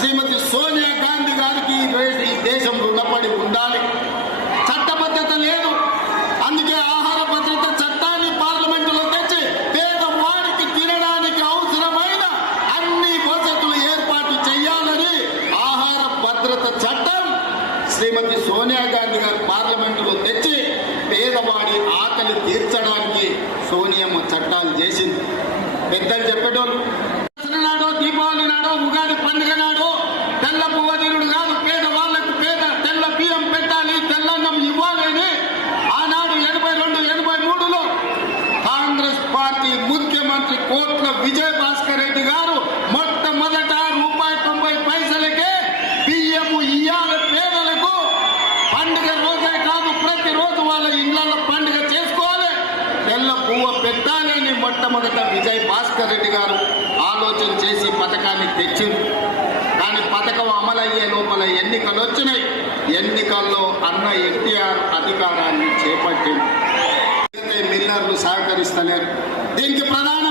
శ్రీమతి సోనియా గాంధీ గారికి ఈ దేశం రుణపడి ఉండాలి. చట్టబద్ధత లేదు, అందుకే ఆహార భద్రత చట్టాన్ని పార్లమెంటులో తెచ్చి పేదవాడికి తినడానికి అవసరమైన అన్ని వసతులు ఏర్పాటు చేయాలని ఆహార భద్రత చట్టం శ్రీమతి సోనియా గాంధీ గారు పార్లమెంటులో తెచ్చి పేదవాడి ఆకలి తీర్చడానికి సోనియమ్మ చట్టాలు చేసింది. పెద్దలు చెప్పేటోళ్ళు నాడో దీపావళి నాడో ఉగాది పండుగ నాడో తెల్ల పువ్వదీరుడు కాదు పేదవాళ్లకు తెల్ల బియ్యం పెట్టాలి, తెల్లన్నం ఇవ్వాలని ఆనాడు 82-83లో కాంగ్రెస్ పార్టీ ముఖ్యమంత్రి కోట్ల విజయభాస్కర్ రెడ్డి గారు మొట్టమొదట ₹1.90కే బియ్యము ఇయ్యాలి పేదలకు. పండుగ రోజే కాదు, ప్రతిరోజు వాళ్ళ ఇళ్లలో పండుగ చేసుకోవాలి, తెల్ల పువ్వ పెట్టాలి అని మొట్టమొదట విజయ్ భాస్కర్ రెడ్డి గారు ఆలోచన చేసి పథకాన్ని తెచ్చింది. కానీ పథకం అమలయ్యే లోపల ఎన్నికలు వచ్చినాయి. ఎన్నికల్లో అన్న ఎన్టీఆర్ అధికారాన్ని చేపట్టింది. మిల్లర్లు సహకరిస్తలేరు. దీనికి ప్రధాన